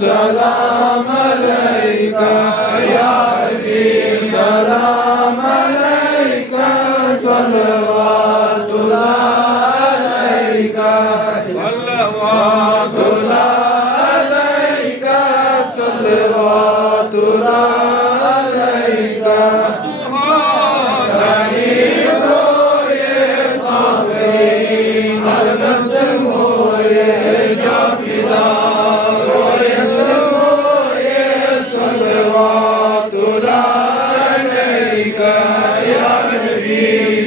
سلام عليك يا حبيب سلام عليك صلوات الله عليك صلوات الله عليك صلوات الله عليك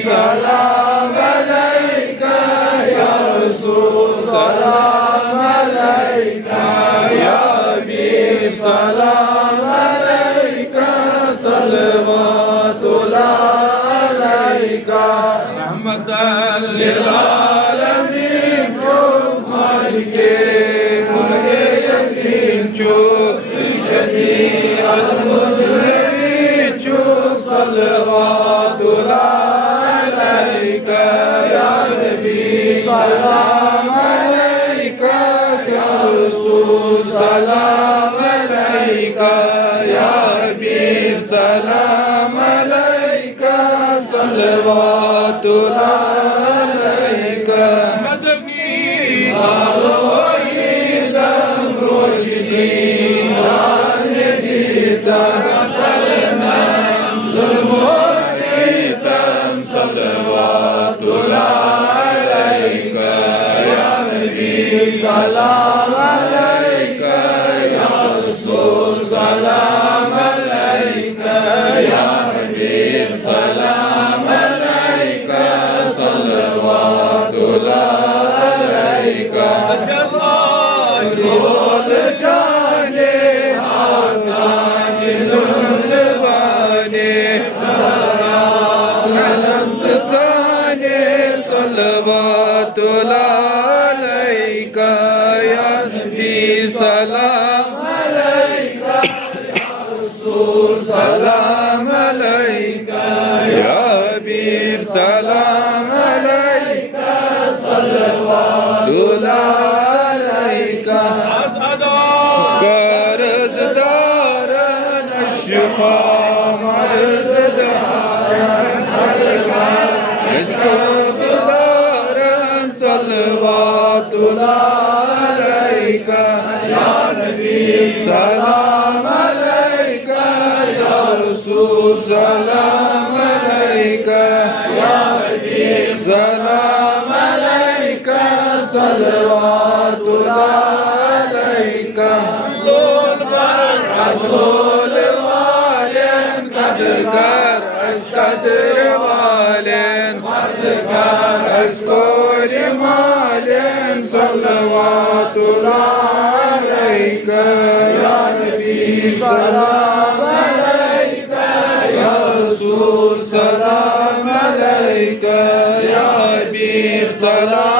سلام عليك يا رسول سلام عليك يا حبيب سلام عليك صلوات الله عليك رحمة للعالمين شوف خالق كل يقين شوف شفيع المذنبين شوف صلوات الله يا نبي سلام عليك يا رسول سلام عليك يا حبيب سلام عليك صلوات الله عليك مدني الوحيد المرشدين النديتا سلنا ظلم وستم صلوات عليك يا نبي سلام عليك يا رسول سلام عليك يا حبيب سلام عليك صلوات الله عليك قول جاني آسان لندباني صلوات الله عليك يا نبي سلام عليك يا رسول سلام عليك يا حبيب سلام عليك صلوات الله عليك قرز دارنا الشفاء مرز دارنا اسكب دارا صلوات الله عليك يا نبي سلام عليك يا رسول سلام عليك يا حبيب سلام عليك صلوات الله عليك ظلم الرسول والين قدر كار قدر والين أذكر مالين صلوات الله عليك يا نبي سلام عليك يا رسول سلام عليك يا حبيب سلام